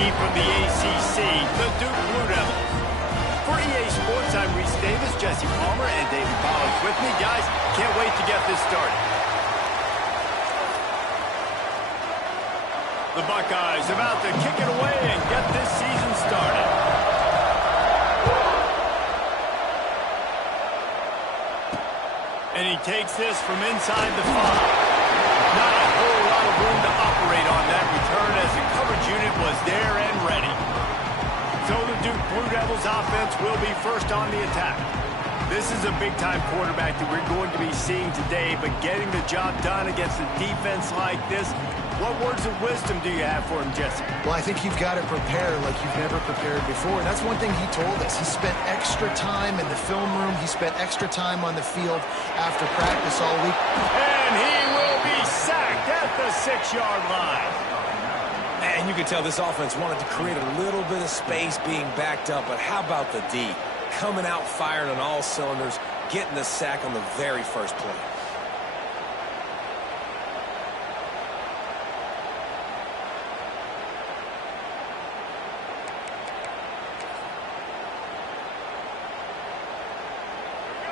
team from the ACC, the Duke Blue Devils. For EA Sports, I'm Reese Davis, Jesse Palmer, and David Pollock with me. Guys, can't wait to get this started. The Buckeyes about to kick it away and get this season started. And he takes this from inside the 5. Not a whole lot of room to operate on that return as the coverage unit was there and ready. So the Duke Blue Devils offense will be first on the attack. This is a big-time quarterback that we're going to be seeing today, but getting the job done against a defense like this, what words of wisdom do you have for him, Jesse? Well, I think you've got to prepare like you've never prepared before. And that's one thing he told us. He spent extra time in the film room. He spent extra time on the field after practice all week. And he will be sacked at the 6-yard line. And you can tell this offense wanted to create a little bit of space being backed up, but how about the D? Coming out firing on all cylinders, getting the sack on the very first play.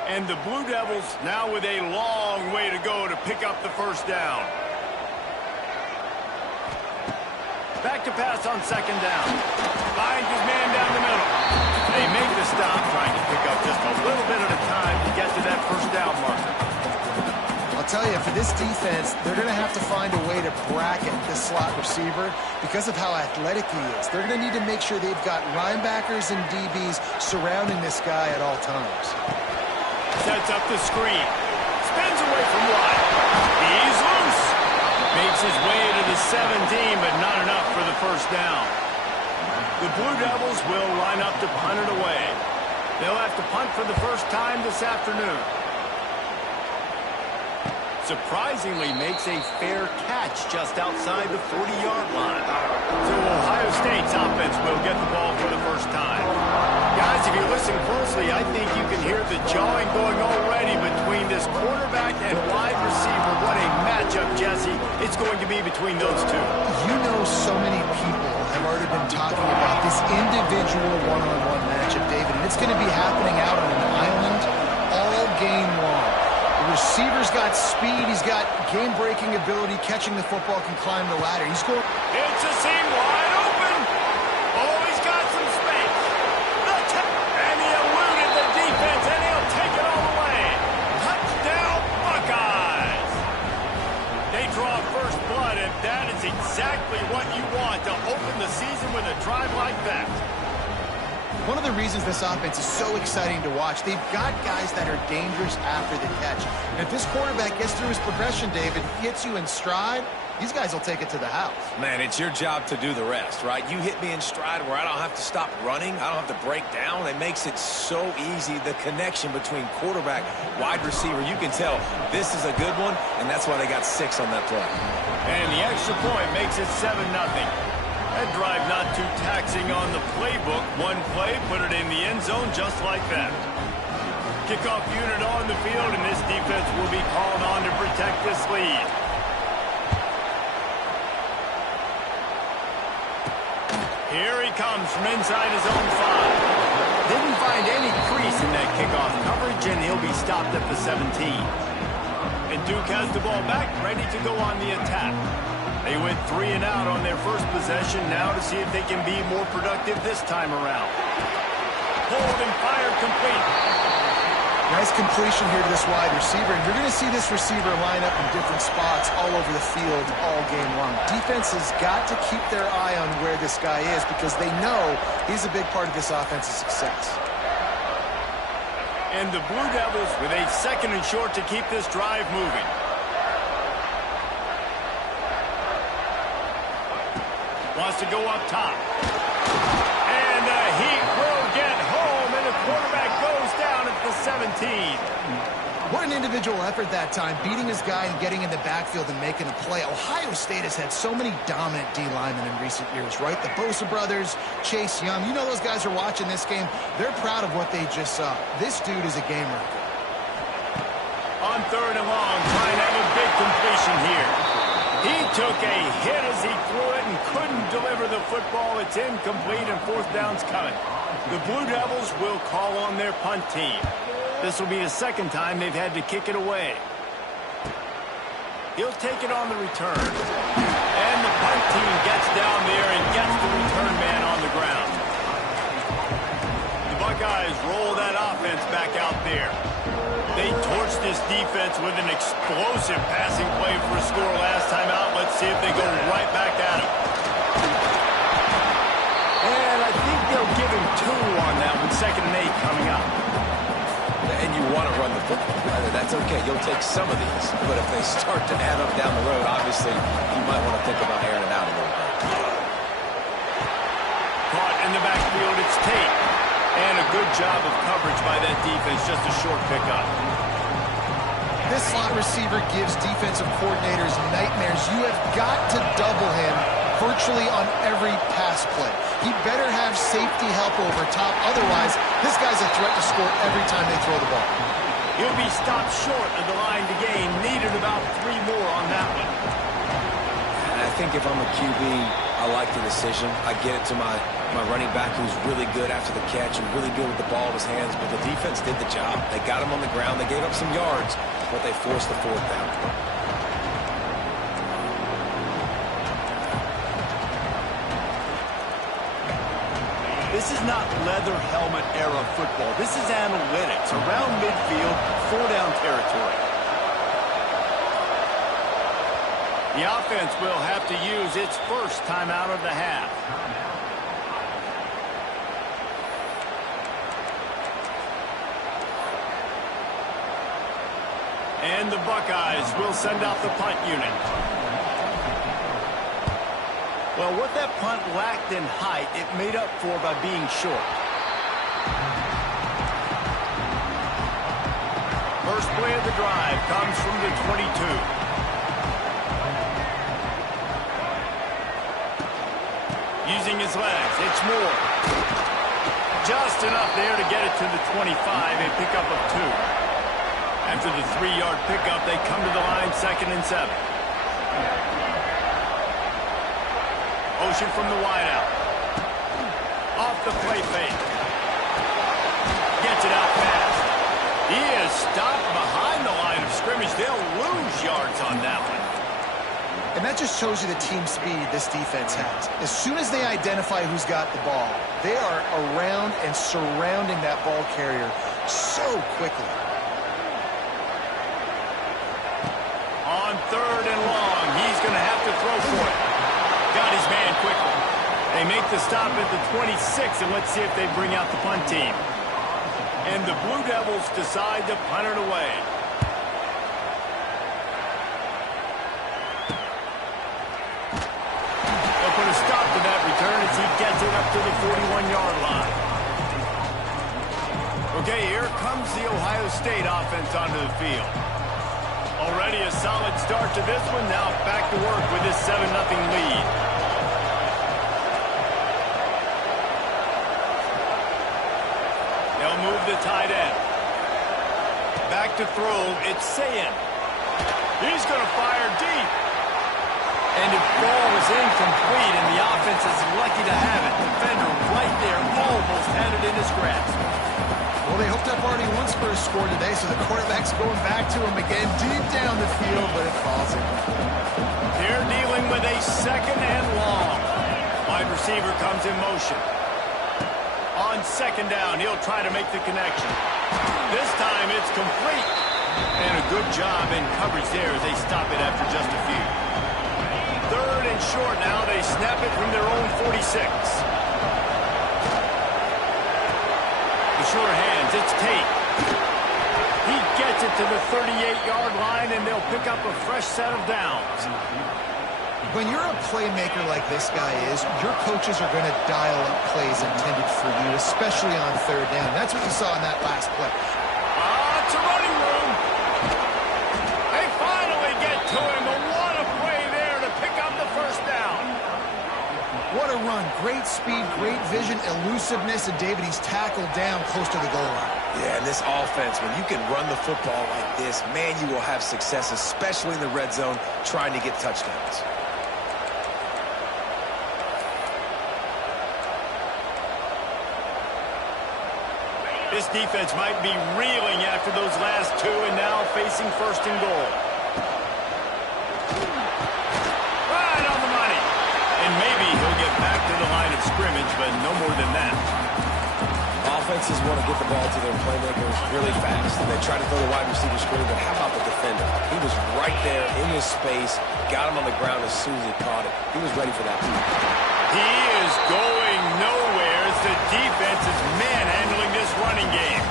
And the Blue Devils now with a long way to go to pick up the first down. Back to pass on second down. Finds his man down the middle. They make the stop, trying to pick up just a little bit at a time to get to that first down marker. I'll tell you, for this defense, they're going to have to find a way to bracket this slot receiver because of how athletic he is. They're going to need to make sure they've got linebackers and DBs surrounding this guy at all times. Sets up the screen. Spins away from wide. He's loose. Makes his way to the 17, but not enough for the first down. The Blue Devils will line up to punt it away. They'll have to punt for the first time this afternoon. Surprisingly makes a fair catch just outside the 40-yard line. So Ohio State's offense will get the ball for the first time. Guys, if you listen closely, I think you can hear the jawing going already between this quarterback and wide receiver. What a matchup, Jesse, it's going to be between those two. You know, so many people have already been talking about this individual one-on-one matchup, David, and it's going to be happening out on an island all game long. The receiver's got speed, he's got game-breaking ability, catching the football, can climb the ladder. He's going... It's a seam wide open. Oh, he's got some space. And he eluded the defense, and he'll take it all the way. Touchdown, Buckeyes. They draw first blood, and that is exactly what you want to open the season with a drive like that. One of the reasons this offense is so exciting to watch, they've got guys that are dangerous after the catch. And if this quarterback gets through his progression, David, hits you in stride, these guys will take it to the house. Man, it's your job to do the rest, right? You hit me in stride where I don't have to stop running. I don't have to break down. It makes it so easy, the connection between quarterback, wide receiver. You can tell this is a good one, and that's why they got 6 on that play. And the extra point makes it 7-0. That drive not too taxing on the playbook. One play, put it in the end zone just like that. Kickoff unit on the field, and this defense will be called on to protect this lead. Here he comes from inside his own 5. Didn't find any crease in that kickoff coverage, and he'll be stopped at the 17. And Duke has the ball back, ready to go on the attack. They went 3 and out on their first possession, now to see if they can be more productive this time around. Pulled and fired complete. Nice completion here to this wide receiver, and you're going to see this receiver line up in different spots all over the field all game long. Defense has got to keep their eye on where this guy is because they know he's a big part of this offense's success. And the Blue Devils with a 2nd and short to keep this drive moving. Wants to go up top. And the Heat will get home, and the quarterback goes down at the 17. What an individual effort that time, beating his guy and getting in the backfield and making a play. Ohio State has had so many dominant D linemen in recent years, right? The Bosa brothers, Chase Young. You know those guys are watching this game. They're proud of what they just saw. This dude is a game record. On 3rd and long, trying to have a big completion here. He took a hit as he threw it and couldn't deliver the football. It's incomplete and fourth down's coming. The Blue Devils will call on their punt team. This will be the second time they've had to kick it away. He'll take it on the return. And the punt team gets down there and gets the return man on the ground. The Buckeyes roll that offense back out there. They torched this defense with an explosive passing play for a score last time out. Let's see if they go right back at him. And I think they'll give him 2 on that one, 2nd and 8 coming up. And you want to run the football. That's okay. You'll take some of these. But if they start to add up down the road, obviously, you might want to think about airing it out a little bit. Caught in the backfield, it's Tate. And a good job of coverage by that defense, just a short pickup. This slot receiver gives defensive coordinators nightmares. You have got to double him virtually on every pass play. He better have safety help over top. Otherwise, this guy's a threat to score every time they throw the ball. He'll be stopped short of the line to gain. Needed about 3 more on that one. And I think if I'm a QB, I like the decision. I get it to my running back who's really good after the catch and really good with the ball in his hands, but the defense did the job. They got him on the ground. They gave up some yards, but they forced the 4th down. This is not leather helmet era football. This is analytics. Around midfield, 4-down territory. The offense will have to use its first timeout of the half. And the Buckeyes will send out the punt unit. Well, what that punt lacked in height, it made up for by being short. First play of the drive comes from the 22. Using his legs, it's Moore. Just enough there to get it to the 25, a pickup of 2. After the 3-yard pickup, they come to the line, 2nd and 7. Motion from the wideout. Off the play fake. Gets it out fast. He is stopped behind the line of scrimmage. They'll lose yards on that one. And that just shows you the team speed this defense has. As soon as they identify who's got the ball, they are around and surrounding that ball carrier so quickly. On 3rd and long, he's going to have to throw for it. Got his man quickly. They make the stop at the 26, and let's see if they bring out the punt team. And the Blue Devils decide to punt it away. They'll put a stop to that return as he gets it up to the 41-yard line. Okay, here comes the Ohio State offense onto the field. Already a solid start to this one. Now back to work with this 7-0 lead. They'll move the tight end. Back to throw. It's Sayin. He's going to fire deep. And it falls incomplete, and the offense is lucky to have it. Defender right there almost had it in his grasp. Well, they hoped up already once for a score today, so the quarterback's going back to him again deep down the field, but it falls in. They're dealing with a 2nd and long. Wide receiver comes in motion. On 2nd down, he'll try to make the connection. This time it's complete. And a good job in coverage there as they stop it after just a few. 3rd and short now. They snap it from their own 46. The short hands, it's Tate. He gets it to the 38-yard line, and they'll pick up a fresh set of downs. When you're a playmaker like this guy is, your coaches are going to dial up plays intended for you, especially on 3rd down. That's what you saw in that last play. It's a running room. They finally get to him, but what a play there to pick up the 1st down. What a run. Great speed, great vision, elusiveness, and David, he's tackled down close to the goal line. Yeah, and this offense, when you can run the football like this, man, you will have success, especially in the red zone, trying to get touchdowns. This defense might be reeling after those last two and now facing first and goal. Right on the money. And maybe he'll get back to the line of scrimmage, but no more than that. Offenses want to get the ball to their playmakers really fast. And they try to throw the wide receiver screen, but how about the defender? He was right there in his space, got him on the ground as soon as he caught it. He was ready for that. He is going nowhere as the defense is manhandling this running game.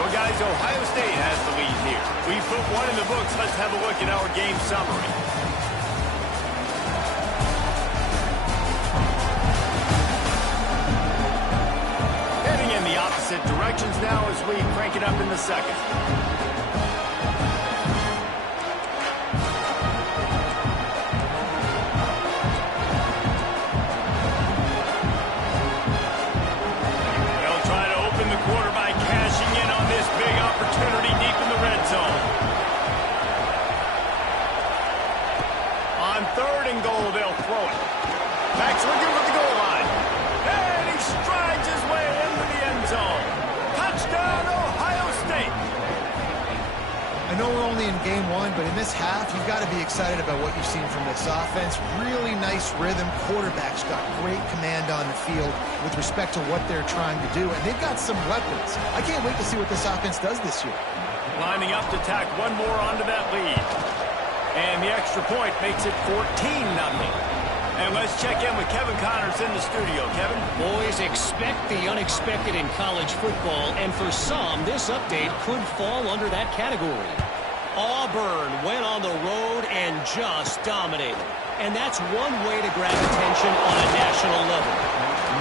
Well, guys, Ohio State has the lead here. We put one in the books. Let's have a look at our game summary. Heading in the opposite directions now as we crank it up in the second. Third and goal, they'll throw it. Max looking for the goal line. And he strides his way into the end zone. Touchdown, Ohio State. I know we're only in game one, but in this half, you've got to be excited about what you've seen from this offense. Really nice rhythm. Quarterback's got great command on the field with respect to what they're trying to do, and they've got some weapons. I can't wait to see what this offense does this year. Lining up to tack one more onto that lead. And the extra point makes it 14-0. And let's check in with Kevin Connors in the studio. Kevin? Boys, expect the unexpected in college football, and for some, this update could fall under that category. Auburn went on the road and just dominated. And that's one way to grab attention on a national level.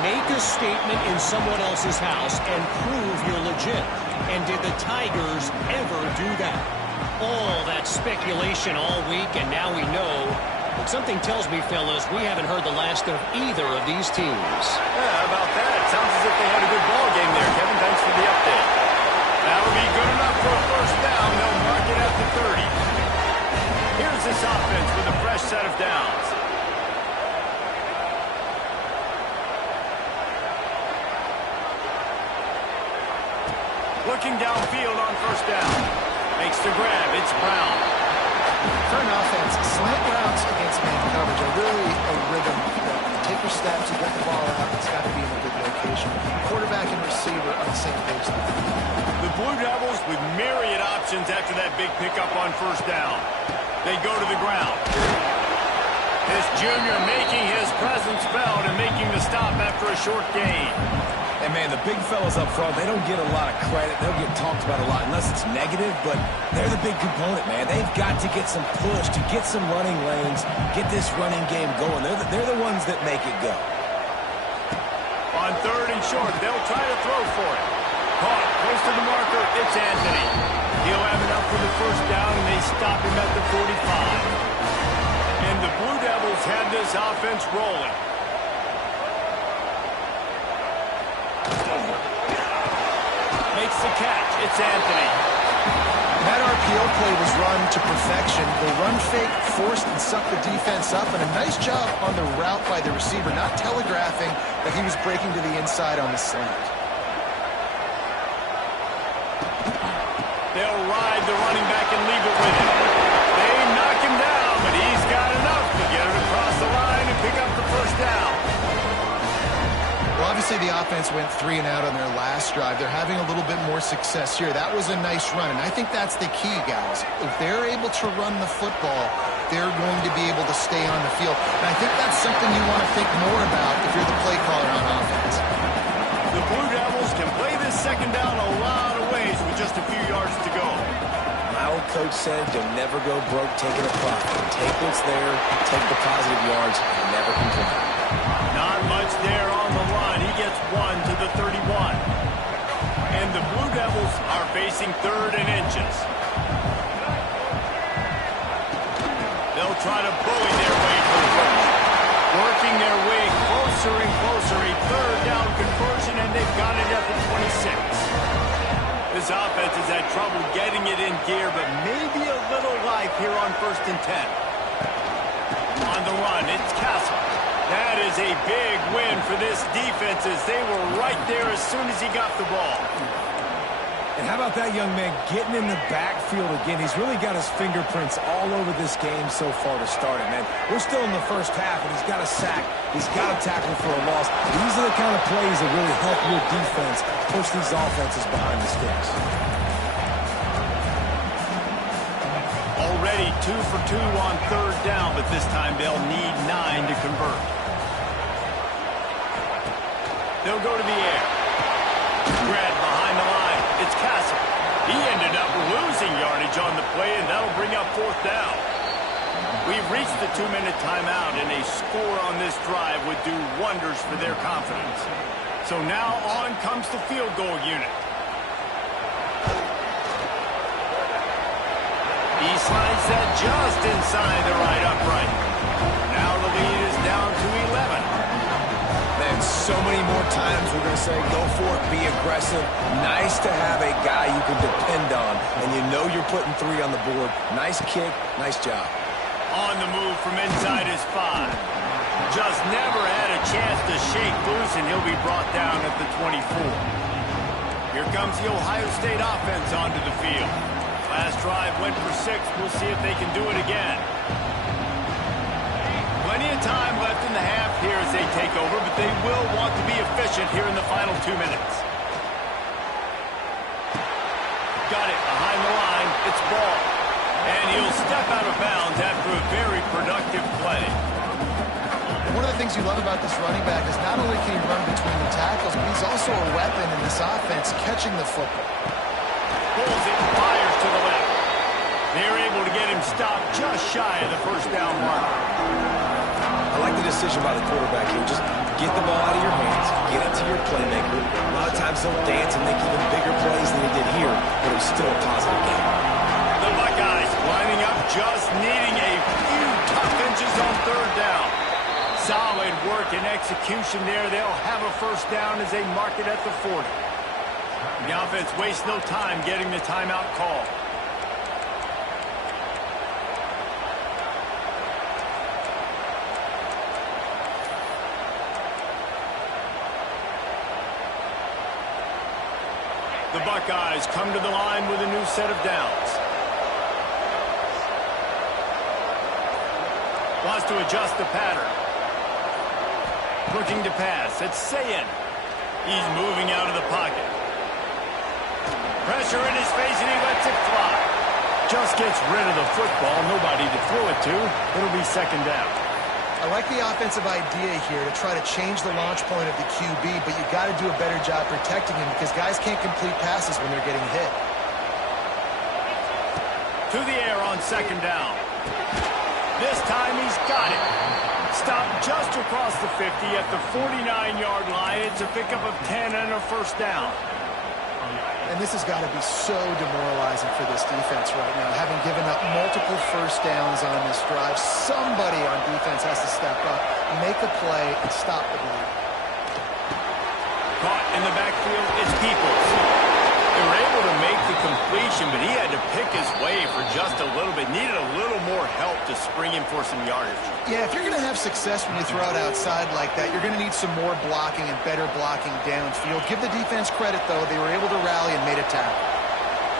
Make a statement in someone else's house and prove you're legit. And did the Tigers ever do that? All that speculation all week, and now we know. But something tells me, fellas, we haven't heard the last of either of these teams. Yeah, how about that? Sounds as if they had a good ball game there, Kevin. Thanks for the update. That'll be good enough for a first down. They'll mark it at the 30. Here's this offense with a fresh set of downs. Looking downfield on first down. Makes the grab. It's Brown. For an offense, slant routes against man coverage are really a rhythm. You take your steps, you get the ball out, it's got to be in a good location. Quarterback and receiver on the same page. The Blue Devils with myriad options after that big pickup on first down. They go to the ground. This junior making his presence felt and making the stop after a short gain. And, man, the big fellas up front, they don't get a lot of credit. They'll get talked about a lot unless it's negative, but they're the big component, man. They've got to get some push, to get some running lanes, get this running game going. They're the ones that make it go. On third and short, they'll try to throw for it. Caught, close to the marker, it's Anthony. He'll have enough for the first down, and they stop him at the 45. And the Blue Devils have this offense rolling. Makes the catch. It's Anthony. That RPO play was run to perfection. The run fake forced and sucked the defense up, and a nice job on the route by the receiver, not telegraphing that he was breaking to the inside on the slant. They'll ride the running back and leave it with him. They knock him down, but he's got enough to get it across the line and pick up the first down. Well, obviously the offense went 3 and out on their last drive. They're having a little bit more success here. That was a nice run, and I think that's the key, guys. If they're able to run the football, they're going to be able to stay on the field. And I think that's something you want to think more about if you're the play caller on offense. The Blue Devils can play this second down a lot of ways with just a few yards to go. My old coach said, you'll never go broke taking a profit. Take what's there, take the positive yards, and never complain. Not much there on the line. He gets 1 to the 31. And the Blue Devils are facing third and inches. They'll try to bully their way for the first. Working their way closer and closer. A third down conversion, and they've got it at the 26. This offense has had trouble getting it in gear, but maybe a little life here on 1st and 10. On the run, it's Castle. That is a big win for this defense as they were right there as soon as he got the ball. And how about that young man getting in the backfield again? He's really got his fingerprints all over this game so far to start it, man. We're still in the first half, and he's got a sack. He's got a tackle for a loss. These are the kind of plays that really help your defense push these offenses behind the sticks. Already 2 for 2 on 3rd down, but this time they'll need 9 to convert. They'll go to the air. Grab behind the line. It's Castle. He ended up losing yardage on the play, and that'll bring up 4th down. We've reached the 2-minute timeout, and a score on this drive would do wonders for their confidence. So now on comes the field goal unit. He slides that just inside the right upright. Now the lead is down to 11. Man, so many more times we're going to say, go for it, be aggressive. Nice to have a guy you can depend on, and you know you're putting 3 on the board. Nice kick, nice job. On the move from inside his 5. Just never had a chance to shake loose, and he'll be brought down at the 24. Here comes the Ohio State offense onto the field. Last drive went for 6. We'll see if they can do it again. Plenty of time left in the half here as they take over, but they will want to be efficient here in the final 2 minutes. Got it behind the line. It's ball. And he'll step out of bounds after a very productive play. One of the things you love about this running back is not only can he run between the tackles, but he's also a weapon in this offense catching the football. Pulls it, fires to the left. They're able to get him stopped just shy of the 1st down mark. I like the decision by the quarterback here. Just get the ball out of your hands, get it to your playmaker. A lot of times they'll dance and make even bigger plays than they did here, but it was still a positive game. The Buckeyes lining up, just needing a few tough inches on 3rd down. Solid work and execution there. They'll have a 1st down as they mark it at the 40. The offense wastes no time getting the timeout call. The Buckeyes come to the line with a new set of downs. Wants to adjust the pattern. Looking to pass. It's Sayin. He's moving out of the pocket. Pressure in his face, and he lets it fly. Just gets rid of the football. Nobody to throw it to. It'll be 2nd down. I like the offensive idea here to try to change the launch point of the QB, but you got to do a better job protecting him because guys can't complete passes when they're getting hit. To the air on 2nd down. This time he's got it. Stopped just across the 50 at the 49-yard line. It's a pickup of 10 and a 1st down. And this has got to be so demoralizing for this defense right now. Having given up multiple 1st downs on this drive, somebody on defense has to step up, make a play, and stop the bleed. Caught in the backfield, it's Peoples. They were able to make the completion, but he had to pick his way for just a little bit. Needed a little more help to spring him for some yardage. Yeah, if you're going to have success when you throw it outside like that, you're going to need some more blocking and better blocking downfield. Give the defense credit, though. They were able to rally and made a tackle.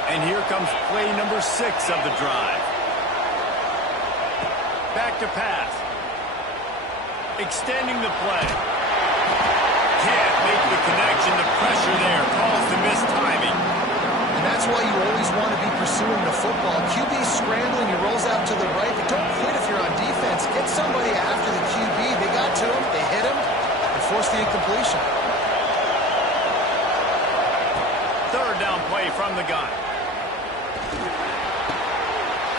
And here comes play number 6 of the drive. Back to pass. Extending the play. Can't make the connection. The pressure there caused the missed timing. And that's why you always want to be pursuing the football. QB's scrambling, he rolls out to the right, but don't quit if you're on defense. Get somebody after the QB. They got to him, they hit him, and forced the incompletion. 3rd down play from the gun.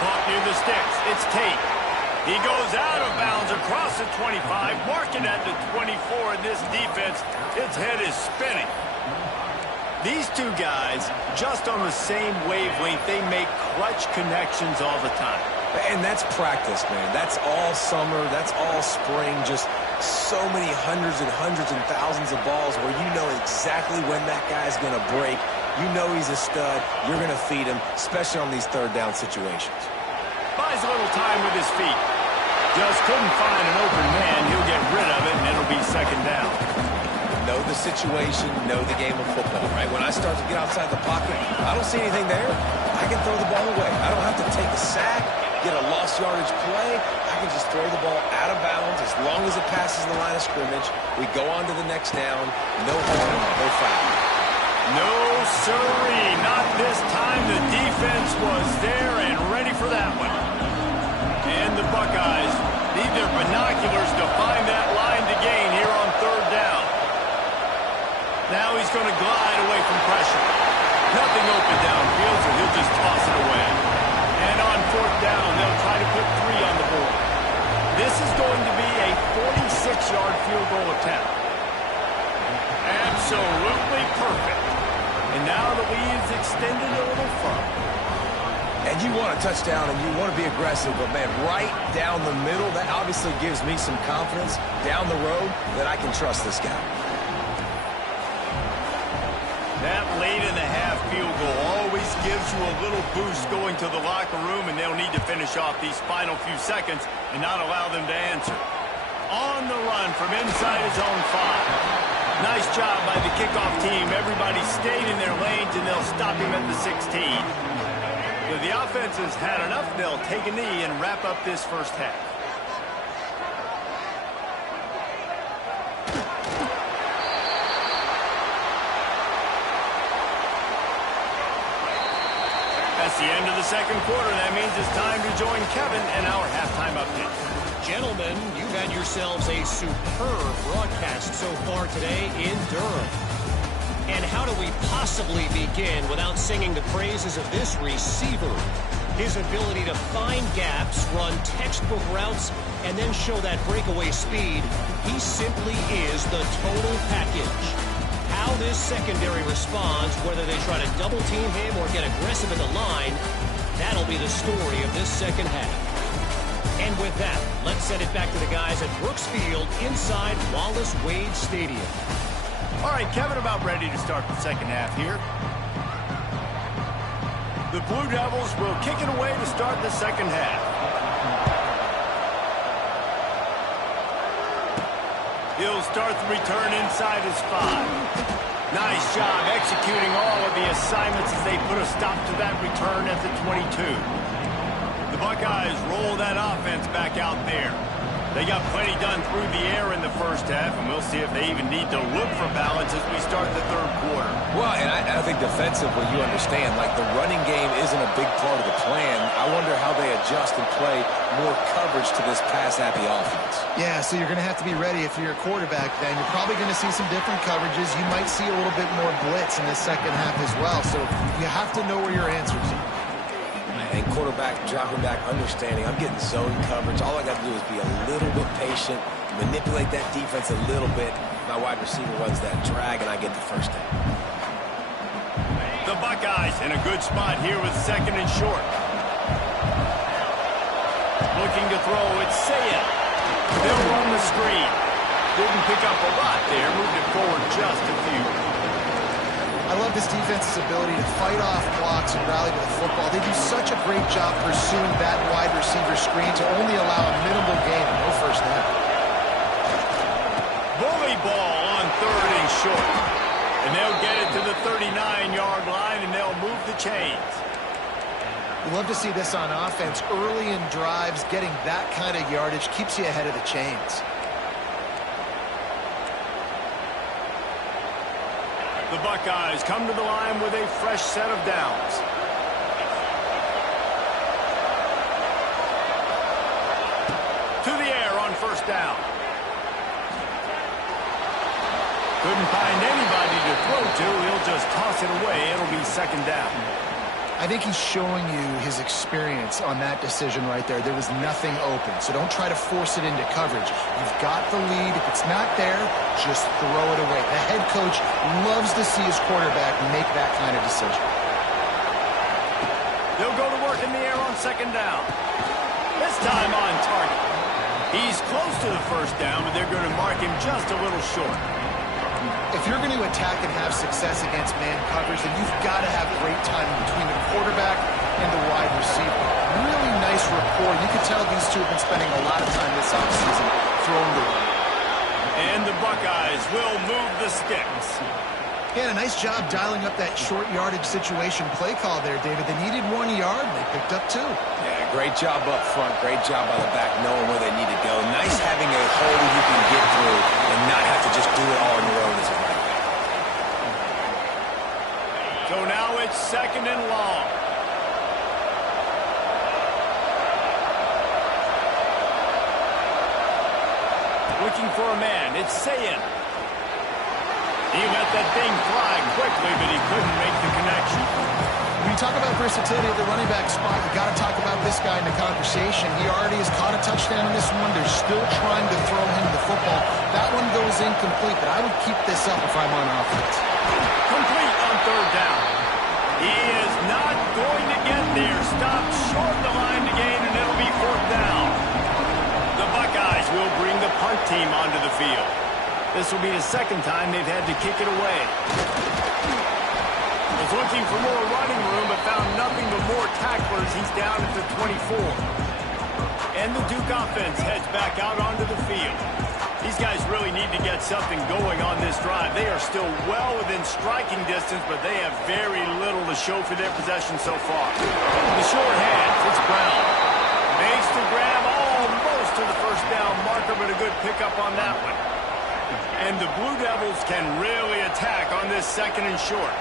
Caught near the sticks. It's Tate. He goes out of bounds across the 25, marking at the 24, and this defense, its head is spinning. These two guys, just on the same wavelength, they make clutch connections all the time. And that's practice, man. That's all summer. That's all spring. Just so many hundreds and thousands of balls where you know exactly when that guy's going to break You know he's a stud. You're going to feed him, especially on these third down situations. Buys a little time with his feet. Just couldn't find an open man. He'll get rid of it, and it'll be second down. Know the situation, know the game of football, right? When I start to get outside the pocket, I don't see anything there. I can throw the ball away. I don't have to take a sack, get a lost yardage play. I can just throw the ball out of bounds as long as it passes the line of scrimmage. We go on to the next down. No harm, no foul. No, sirree. Not this time. The defense was there and ready for that one. And the Buckeyes need their binoculars to find that line to gain here on third down. Now he's going to glide away from pressure. Nothing open downfield, so he'll just toss it away. And on fourth down, they'll try to put 3 on the board. This is going to be a 46-yard field goal attempt. Absolutely perfect. And now the lead's extended a little further. And you want a touchdown and you want to be aggressive, but, man, right down the middle, that obviously gives me some confidence down the road that I can trust this guy. That late-in-the-half field goal always gives you a little boost going to the locker room, and they'll need to finish off these final few seconds and not allow them to answer. On the run from inside his own 5. Nice job by the kickoff team. Everybody stayed in their lanes, and they'll stop him at the 16. So the offense has had enough. They'll take a knee and wrap up this first half. That's the end of the second quarter. That means it's time to join Kevin and our halftime update. Gentlemen, you've had yourselves a superb broadcast so far today in Durham. And how do we possibly begin without singing the praises of this receiver? His ability to find gaps, run textbook routes, and then show that breakaway speed. He simply is the total package. How this secondary responds, whether they try to double-team him or get aggressive in the line, that'll be the story of this second half. And with that, let's send it back to the guys at Brooks Field inside Wallace Wade Stadium. All right, Kevin, about ready to start the second half here. The Blue Devils will kick it away to start the second half. He'll start the return inside his 5. Nice job executing all of the assignments as they put a stop to that return at the 22. The Buckeyes roll that offense back out there. They got plenty done through the air in the first half, and we'll see if they even need to look for balance as we start the third quarter. Well, and I think defensively, you understand, like the running game isn't a big part of the plan. I wonder how they adjust and play more coverage to this pass-happy offense. Yeah, so you're going to have to be ready if you're a quarterback then. You're probably going to see some different coverages. You might see a little bit more blitz in the second half as well. So you have to know where your answers are. And quarterback dropping back, understanding I'm getting zone coverage. All I got to do is be a little bit patient, manipulate that defense a little bit. My wide receiver runs that drag, and I get the first down. The Buckeyes in a good spot here with second and short. Looking to throw, it's Saya. They'll run the screen. Didn't pick up a lot there, moved it forward just a few. I love this defense's ability to fight off blocks and rally to the football. They do such a great job pursuing that wide receiver screen to only allow a minimal gain and no first down. Bully ball on third and short. And they'll get it to the 39-yard line, and they'll move the chains. We love to see this on offense. Early in drives, getting that kind of yardage keeps you ahead of the chains. The Buckeyes come to the line with a fresh set of downs. To the air on first down. Couldn't find anybody to throw to. He'll just toss it away. It'll be second down. I think he's showing you his experience on that decision right there. There was nothing open, so don't try to force it into coverage. You've got the lead. If it's not there, just throw it away. The head coach loves to see his quarterback make that kind of decision. They'll go to work in the air on second down. This time on target. He's close to the first down, but they're going to mark him just a little short. If you're going to attack and have success against man coverage, then you've got to have great timing between the quarterback and the wide receiver. Really nice rapport. You can tell these two have been spending a lot of time this offseason throwing the ball. And the Buckeyes will move the sticks. Yeah, a nice job dialing up that short yardage situation play call there, David. They needed 1 yard, and they picked up 2. Yeah, great job up front. Great job by the back knowing where they need to go. Nice having a hole you can get through and not have to just do it all on your own as a running back. So now it's 2nd and long. Looking for a man. It's Sayin. He let that thing fly quickly, but he couldn't make the connection. When you talk about versatility at the running back spot, you got to talk about this guy in the conversation. He already has caught a touchdown in this one. They're still trying to throw him the football. That one goes incomplete, but I would keep this up if I'm on offense. Complete on 3rd down. He is not going to get there. Stopped short the line to gain, and it'll be 4th down. The Buckeyes will bring the punt team onto the field. This will be the 2nd time they've had to kick it away. Was looking for more running room, but found nothing but more tacklers. He's down at the 24. And the Duke offense heads back out onto the field. These guys really need to get something going on this drive. They are still well within striking distance, but they have very little to show for their possession so far. The short hands, it's Brown. Makes the grab almost to the 1st down marker, but a good pickup on that one. And the Blue Devils can really attack on this 2nd and short.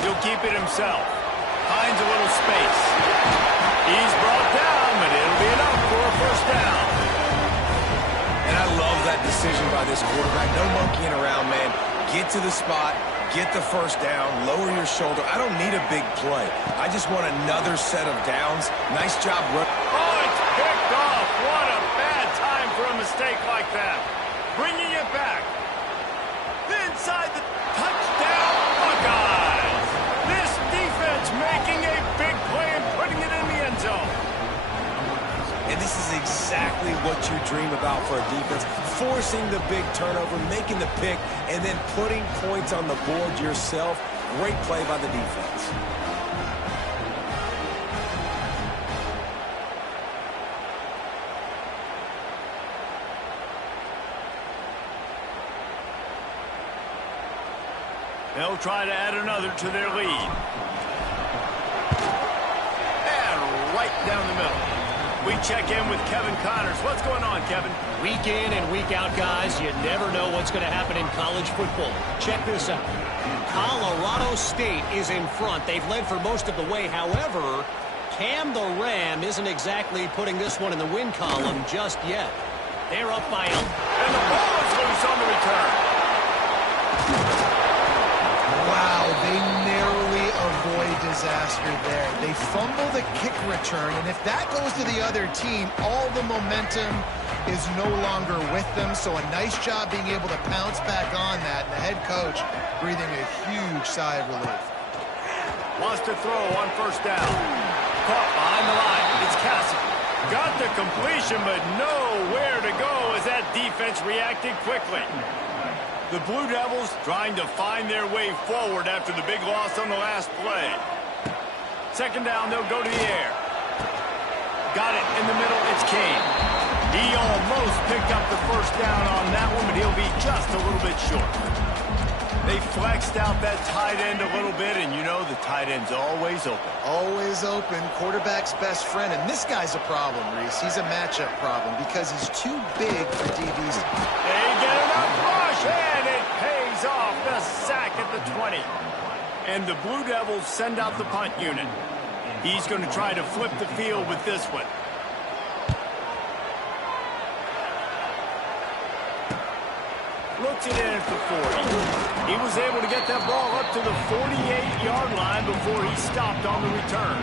He'll keep it himself. Finds a little space. He's brought down, but it'll be enough for a 1st down. And I love that decision by this quarterback. No monkeying around, man. Get to the spot. Get the 1st down. Lower your shoulder. I don't need a big play. I just want another set of downs. Nice job. Oh, it's picked off. What a bad time for a mistake like that. Bringing it back. Inside the touchdown Buckeyes. This defense making a big play and putting it in the end zone. And this is exactly what you dream about for a defense. Forcing the big turnover, making the pick, and then putting points on the board yourself. Great play by the defense. They'll try to add another to their lead. And right down the middle. We check in with Kevin Connors. What's going on, Kevin? Week in and week out, guys, you never know what's going to happen in college football. Check this out. Colorado State is in front. They've led for most of the way. However, Cam the Ram isn't exactly putting this one in the win column just yet. They're up by 11. And the ball is loose on the return. Wow, they narrowly avoid disaster there. They fumble the kick return, and if that goes to the other team, all the momentum is no longer with them. So a nice job being able to pounce back on that, and the head coach breathing a huge sigh of relief. Wants to throw on 1st down. Caught behind the line. It's Cassie. Got the completion, but nowhere to go as that defense reacted quickly. The Blue Devils trying to find their way forward after the big loss on the last play. 2nd down, they'll go to the air. Got it in the middle, it's Kane. He almost picked up the 1st down on that one, but he'll be just a little bit short. They flexed out that tight end a little bit, and you know the tight end's always open. Always open, quarterback's best friend, and this guy's a problem, Reese. He's a matchup problem because he's too big for DBs. They get enough rush, and it pays off. The sack at the 20. And the Blue Devils send out the punt unit. He's going to try to flip the field with this one. Looks it in at the 40. He was able to get that ball up to the 48-yard line before he stopped on the return.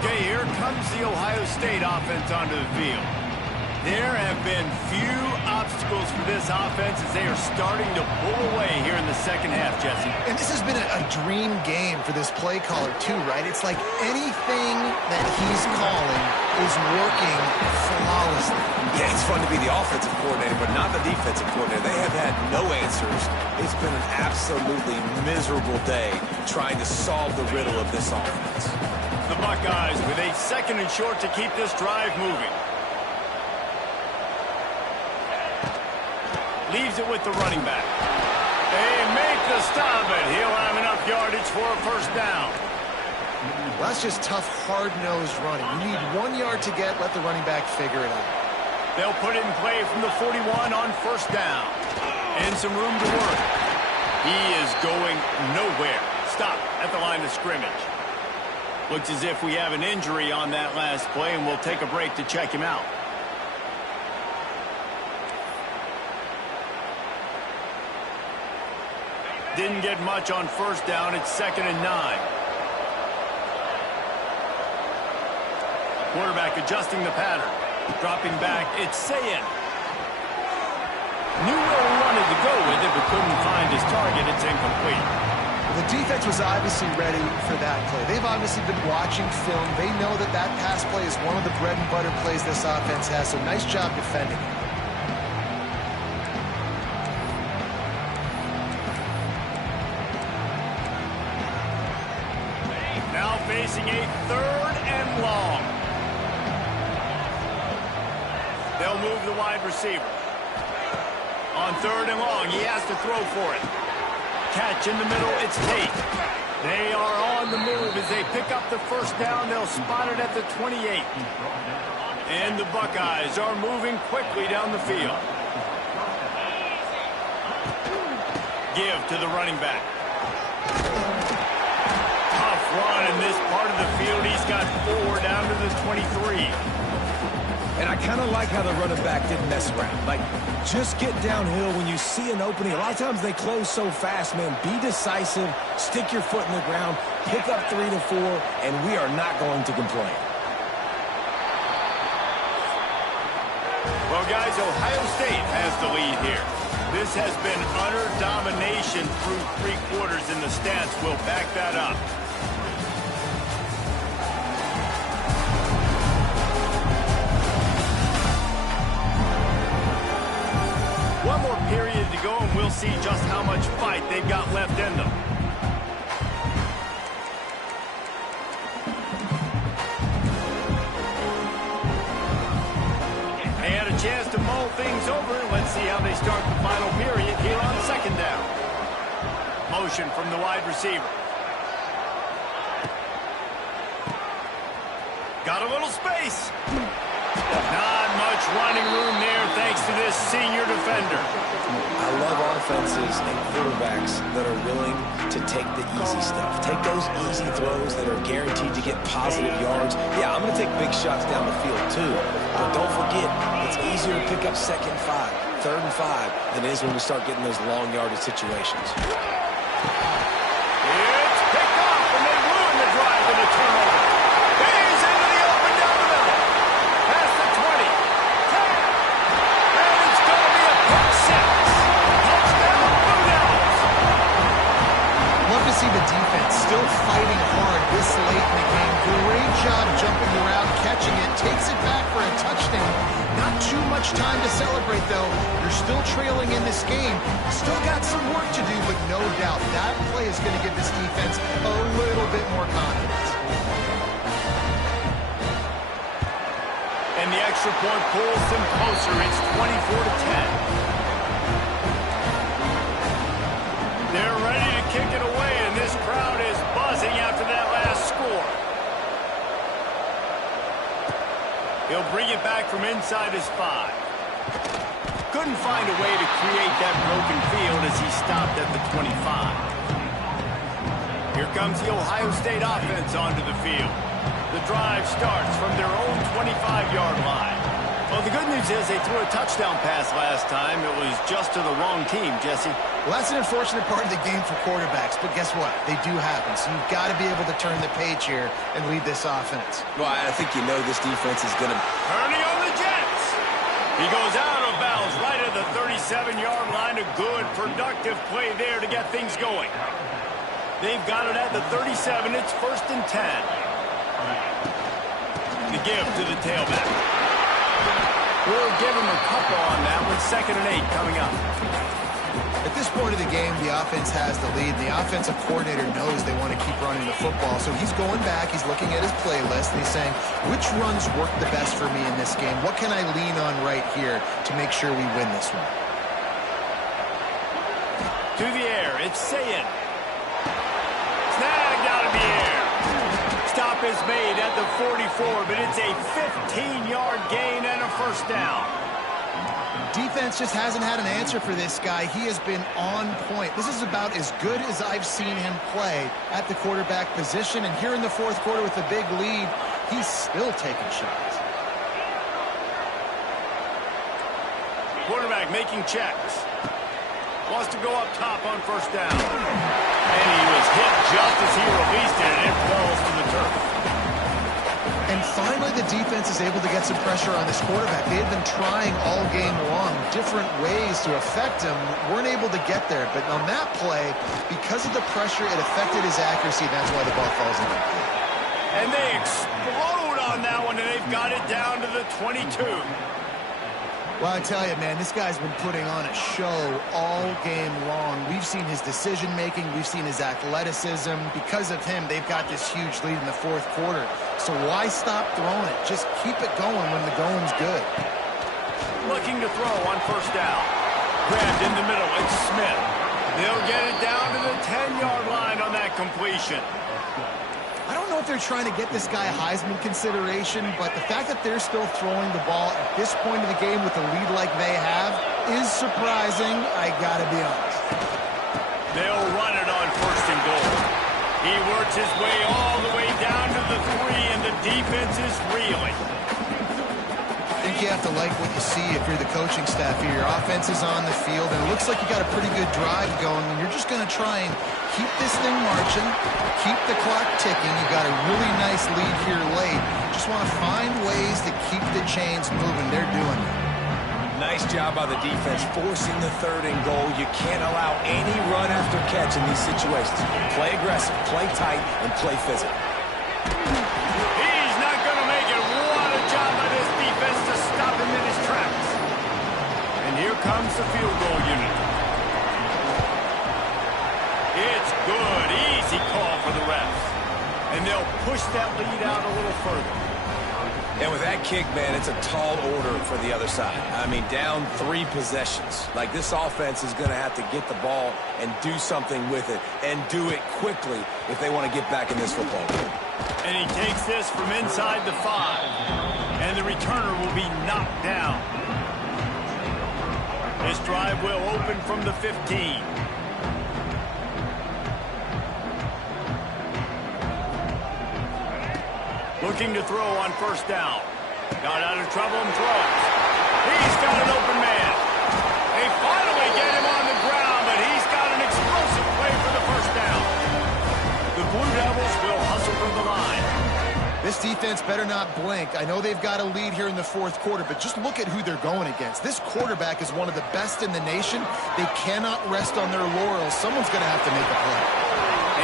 Okay, here comes the Ohio State offense onto the field. There have been few obstacles for this offense as they are starting to pull away here in the second half, Jesse. And this has been a dream game for this play caller, too, right? It's like anything that he's calling is working flawlessly. Yeah, it's fun to be the offensive coordinator, but not the defensive coordinator. They have had no answers. It's been an absolutely miserable day trying to solve the riddle of this offense. The Buckeyes with a 2nd and short to keep this drive moving. Leaves it with the running back. They make the stop, but he'll have enough yardage for a first down. Well, that's just tough, hard-nosed running. You need 1 yard to get, let the running back figure it out. They'll put it in play from the 41 on first down. And some room to work. He is going nowhere. Stop at the line of scrimmage. Looks as if we have an injury on that last play, and we'll take a break to check him out. Didn't get much on first down. It's 2nd and 9. Quarterback adjusting the pattern. Dropping back. It's Sayin. Knew where he wanted to go with it, but couldn't find his target. It's incomplete. The defense was obviously ready for that play. They've obviously been watching film. They know that that pass play is one of the bread and butter plays this offense has, so nice job defending it. Facing a 3rd and long. They'll move the wide receiver. On 3rd and long, he has to throw for it. Catch in the middle, it's Tate. They are on the move as they pick up the first down. They'll spot it at the 28. And the Buckeyes are moving quickly down the field. Give to the running back. Run in this part of the field. He's got 4 down to the 23. And I kind of like how the running back didn't mess around. Like, just get downhill when you see an opening. A lot of times they close so fast, man. Be decisive, stick your foot in the ground, pick up 3 to 4, and we are not going to complain. Well, guys, Ohio State has the lead here. This has been utter domination through 3 quarters, and the stats will back that up. One more period to go, and we'll see just how much fight they've got left in them. They had a chance to mull things over. Let's see how they start the final period here on 2nd down. Motion from the wide receiver. Got a little space. Not much running room there thanks to this senior defender. I love offenses and quarterbacks that are willing to take the easy stuff. Take those easy throws that are guaranteed to get positive yards. Yeah, I'm going to take big shots down the field too. But don't forget, it's easier to pick up 2nd and 5, 3rd and 5 than it is when we start getting those long yardage situations. It's picked off, and they ruin the drive with a turnover. He's into the open down the middle. Past the 20, 10, and it's going to be a pick 6. Touchdown, Blue Devils. Love to see the defense still fighting hard this late in the game. Great job jumping around, catching it, takes it back for a touchdown. Not too much time to celebrate, though. You're still trailing in this game. Still got some work to do, but no doubt that play is going to give this defense a little bit more confidence. And the extra point pulls them closer. It's 24-10. They're ready to kick it away, and this crowd is buzzing after that last score. He'll bring it back from inside his 5. Couldn't find a way to create that broken field as he stopped at the 25. Here comes the Ohio State offense onto the field. The drive starts from their own 25-yard line. Well, the good news is they threw a touchdown pass last time. It was just to the wrong team, Jesse. Well, that's an unfortunate part of the game for quarterbacks, but guess what? They do happen, so you've got to be able to turn the page here and lead this offense. Well, I think you know this defense is going to... Turning on the Jets. He goes out of bounds right at the 37-yard line. A good, productive play there to get things going. They've got it at the 37. It's 1st and 10. The give to the tailback. We'll give him a couple on that one. 2nd and 8 coming up. At this point of the game, the offense has the lead. The offensive coordinator knows they want to keep running the football. So he's going back, he's looking at his playlist, and he's saying, which runs work the best for me in this game? What can I lean on right here to make sure we win this one? To the air, it's Sayin. Snagged out of the air. Stop is made at the 44, but it's a 15-yard gain and a 1st down. Defense just hasn't had an answer for this guy. He has been on point. This is about as good as I've seen him play at the quarterback position. And here in the 4th quarter with a big lead, he's still taking shots. Quarterback making checks. Wants to go up top on 1st down. And he was hit just as he released it, and it falls to the turf. And finally, the defense is able to get some pressure on this quarterback. They had been trying all game long, different ways to affect him, weren't able to get there. But on that play, because of the pressure, it affected his accuracy. That's why the ball falls in. And they explode on that one, and they've got it down to the 22. Well, I tell you, man, this guy's been putting on a show all game long. We've seen his decision-making. We've seen his athleticism. Because of him, they've got this huge lead in the 4th quarter. So why stop throwing it? Just keep it going when the going's good. Looking to throw on 1st down. Grabbed in the middle. It's Smith. They'll get it down to the 10-yard line on that completion. I don't know if they're trying to get this guy Heisman consideration, but the fact that they're still throwing the ball at this point of the game with a lead like they have is surprising, I gotta be honest. They'll run it on 1st and goal. He works his way all the way down to the 3, and the defense is reeling. I think you have to like what you see if you're the coaching staff here. Your offense is on the field, and it looks like you got a pretty good drive going, and you're just going to try and keep this thing marching, keep the clock ticking. You got a really nice lead here late. Just want to find ways to keep the chains moving. They're doing it. Nice job by the defense forcing the 3rd and goal. You can't allow any run after catch in these situations. Play aggressive, play tight, and play physical. He's not going to make it. What a job by this defense to stop him in his tracks. And here comes the field goal unit. It's good. Easy call for the refs. And they'll push that lead out a little further. And with that kick, man, it's a tall order for the other side. I mean, down 3 possessions. Like, this offense is going to have to get the ball and do something with it, and do it quickly if they want to get back in this football game. And he takes this from inside the 5. And the returner will be knocked down. This drive will open from the 15. Looking to throw on 1st down. Got out of trouble and throws. He's got an open man. They finally get him on the ground, but he's got an explosive play for the 1st down. The Blue Devils will hustle from the line. This defense better not blink. I know they've got a lead here in the 4th quarter, but just look at who they're going against. This quarterback is one of the best in the nation. They cannot rest on their laurels. Someone's going to have to make a play.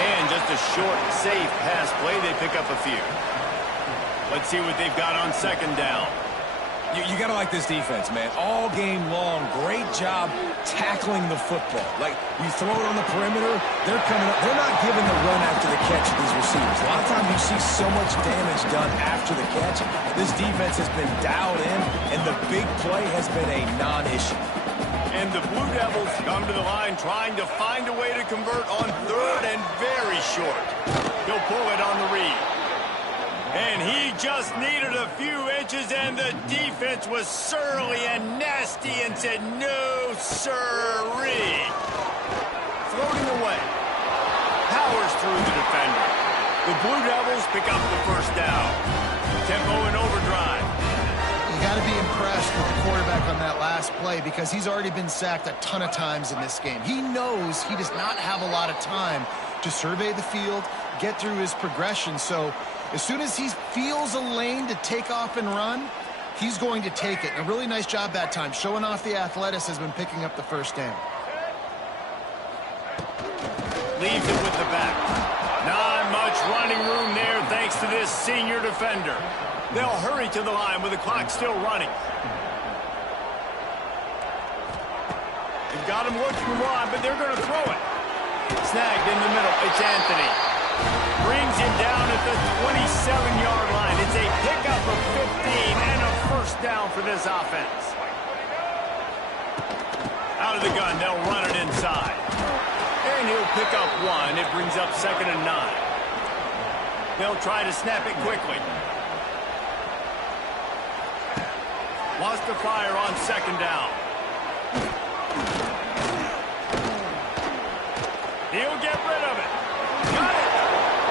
And just a short, safe pass play. They pick up a few. Let's see what they've got on 2nd down. You got to like this defense, man. All game long, great job tackling the football. Like, you throw it on the perimeter, they're coming up. They're not giving the run after the catch to these receivers. A lot of times you see so much damage done after the catch. This defense has been dialed in, and the big play has been a non-issue. And the Blue Devils come to the line trying to find a way to convert on 3rd and very short. He'll pull it on the read. And he just needed a few inches, and the defense was surly and nasty and said, no, sirree. Floating away. Powers through the defender. The Blue Devils pick up the 1st down. Tempo in overdrive. You got to be impressed with the quarterback on that last play because he's already been sacked a ton of times in this game. He knows he does not have a lot of time to survey the field, get through his progression. So as soon as he feels a lane to take off and run, he's going to take it. And a really nice job that time, showing off the athleticism and picking up the first down. Leaves it with the back. Not much running room there thanks to this senior defender. They'll hurry to the line with the clock still running. They've got him looking wide, but they're going to throw it. Snagged in the middle. It's Anthony. Brings him down at the 27-yard line. It's a pickup of 15 and a first down for this offense. Out of the gun, they'll run it inside. And he'll pick up one. It brings up 2nd and 9. They'll try to snap it quickly. Wants to fire on 2nd down. He'll get rid of it. Got it.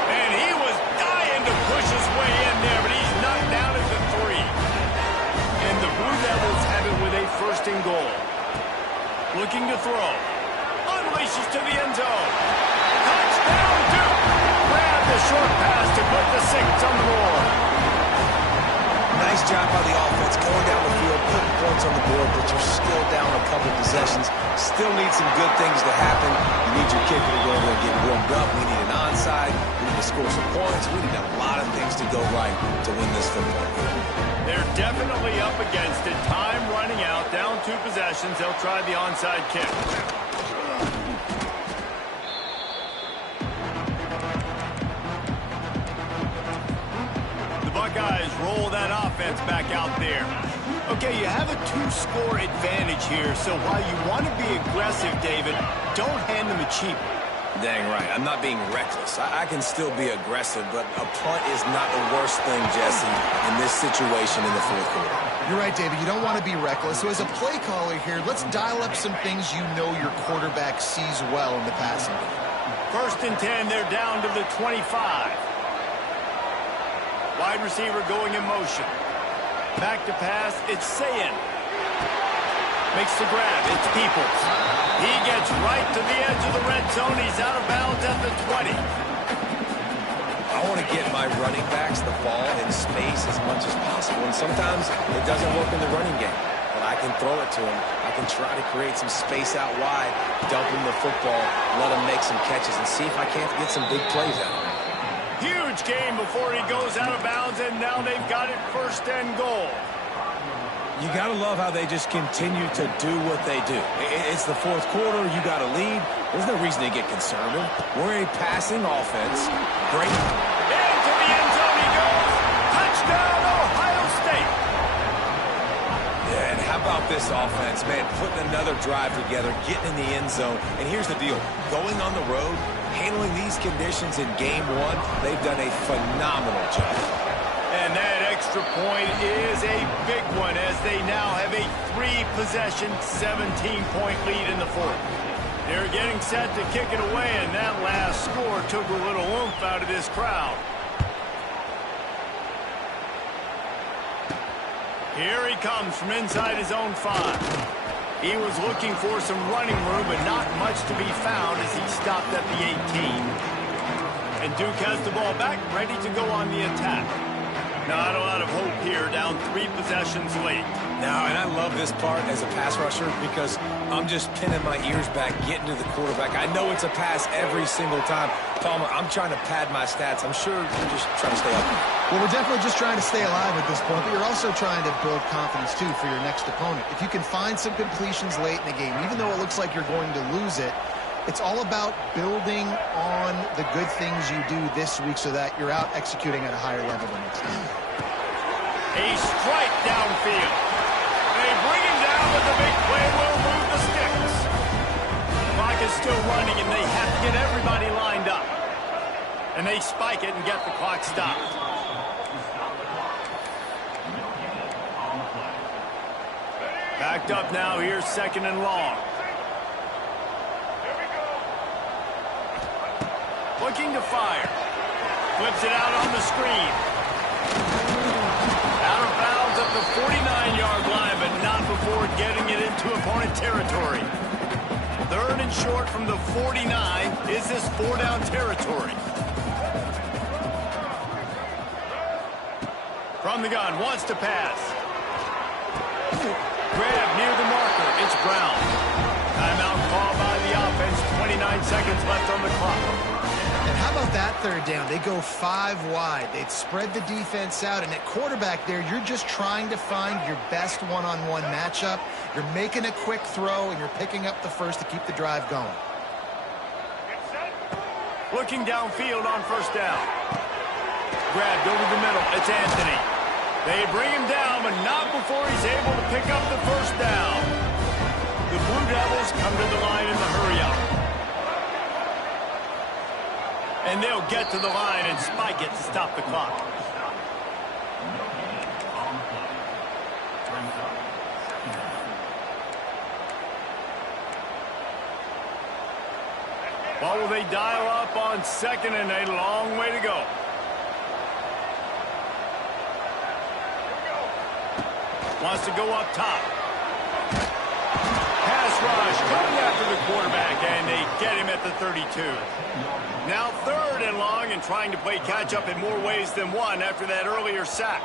And he was dying to push his way in there, but he's knocked down at the 3. And the Blue Devils have it with a 1st and goal. Looking to throw. Unleashes to the end zone. Touchdown, Duke. Grab the short pass to put the 6 on the board. Nice job by the offense going down the field, putting points on the board, but you're still down a couple possessions. Still need some good things to happen. You need your kicker to go over and get warmed up. We need an onside. We need to score some points. We need a lot of things to go right to win this football game. They're definitely up against it. Time running out, down 2 possessions. They'll try the onside kick. Buckeyes roll that offense back out there. Okay, you have a 2-score advantage here, so while you want to be aggressive, David, don't hand them a cheap one. Dang right. I'm not being reckless. I can still be aggressive, but a punt is not the worst thing, Jesse, in this situation in the 4th quarter. You're right, David. You don't want to be reckless. So as a play caller here, let's dial up some things you know your quarterback sees well in the passing game. 1st and 10, they're down to the 25. Wide receiver going in motion. Back to pass, it's Sayin. Makes the grab, it's Peoples. He gets right to the edge of the red zone. He's out of bounds at the 20. I want to get my running backs the ball in space as much as possible, and sometimes it doesn't work in the running game. But I can throw it to him. I can try to create some space out wide, dump him the football, let him make some catches, and see if I can't get some big plays out of him. Huge game before he goes out of bounds, and now they've got it 1st and goal. You got to love how they just continue to do what they do. It's the 4th quarter. You got to lead. There's no reason to get conservative. We're a passing offense. Great. Into the end zone he goes. Touchdown, Ohio State. Yeah, and how about this offense, man? Putting another drive together, getting in the end zone. And here's the deal. Going on the road, handling these conditions in game 1, they've done a phenomenal job. And that extra point is a big one as they now have a 3-possession, 17-point lead in the 4th. They're getting set to kick it away, and that last score took a little oomph out of this crowd. Here he comes from inside his own 5. He was looking for some running room, but not much to be found as he stopped at the 18. And Duke has the ball back, ready to go on the attack. Not a lot of hope here, down 3 possessions late. Now, and I love this part as a pass rusher because I'm just pinning my ears back, getting to the quarterback. I know it's a pass every single time. Palmer, I'm trying to pad my stats. I'm sure you're just trying to stay up. Well, we're definitely just trying to stay alive at this point, but you're also trying to build confidence, too, for your next opponent. If you can find some completions late in the game, even though it looks like you're going to lose it, it's all about building on the good things you do this week so that you're out executing at a higher level the next time. A strike downfield. They bring him down, but the big play will move the sticks. Clock is still running, and they have to get everybody lined up. And they spike it and get the clock stopped. Backed up now, here's 2nd and long. Looking to fire. Flips it out on the screen. Out of bounds at the 49-yard line, but not before getting it into opponent territory. 3rd and short from the 49. Is this 4-down territory? From the gun, wants to pass. Grab near the marker. It's Brown. Timeout called by the offense. 29 seconds left on the clock. And how about that third down? They go 5 wide. They'd spread the defense out, and at quarterback there, you're just trying to find your best one-on-one matchup. You're making a quick throw, and you're picking up the first to keep the drive going. Looking downfield on first down. Grabbed over the middle. It's Anthony. They bring him down, but not before he's able to pick up the first down. The Blue Devils come to the line in the hurry-up. And they'll get to the line and spike it to stop the clock. What will they dial up on second and a long way to go? Wants to go up top. Pass rush coming after the quarterback, and they get him at the 32. Now third and long and trying to play catch-up in more ways than one after that earlier sack.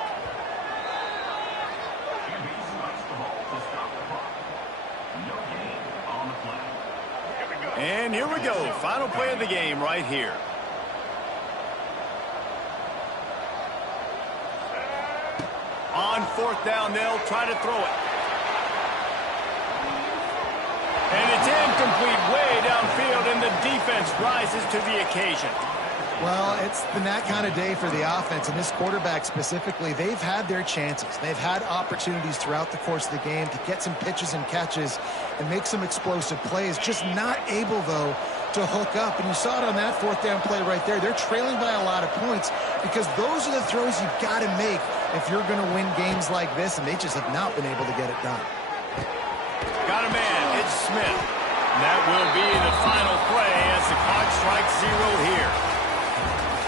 And here we go. Final play of the game right here. On fourth down, they'll try to throw it. And it's incomplete way downfield, and the defense rises to the occasion. Well, it's been that kind of day for the offense, and this quarterback specifically, they've had their chances. They've had opportunities throughout the course of the game to get some pitches and catches and make some explosive plays, just not able, though, to hook up. And you saw it on that fourth down play right there. They're trailing by a lot of points because those are the throws you've got to make if you're going to win games like this, and they just have not been able to get it done. Got a man. It's Smith. And that will be the final play as the clock strikes 0 here.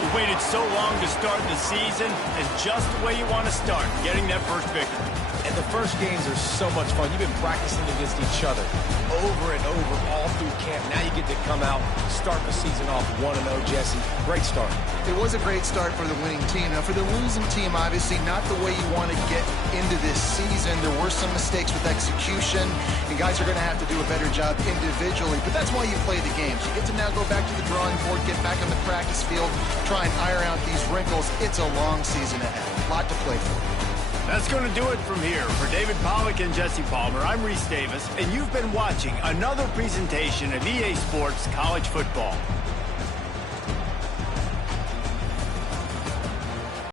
We waited so long to start the season, and just the way you want to start, getting that first victory. And the first games are so much fun. You've been practicing against each other over and over all through camp. Now you get to come out, start the season off 1-0, Jesse. Great start. It was a great start for the winning team. Now, for the losing team, obviously not the way you want to get into this season. There were some mistakes with execution, and guys are going to have to do a better job individually. But that's why you play the games. You get to now go back to the drawing board, get back on the practice field, try and iron out these wrinkles. It's a long season ahead. A lot to play for. That's going to do it from here. For David Pollack and Jesse Palmer, I'm Reese Davis, and you've been watching another presentation of EA Sports College Football.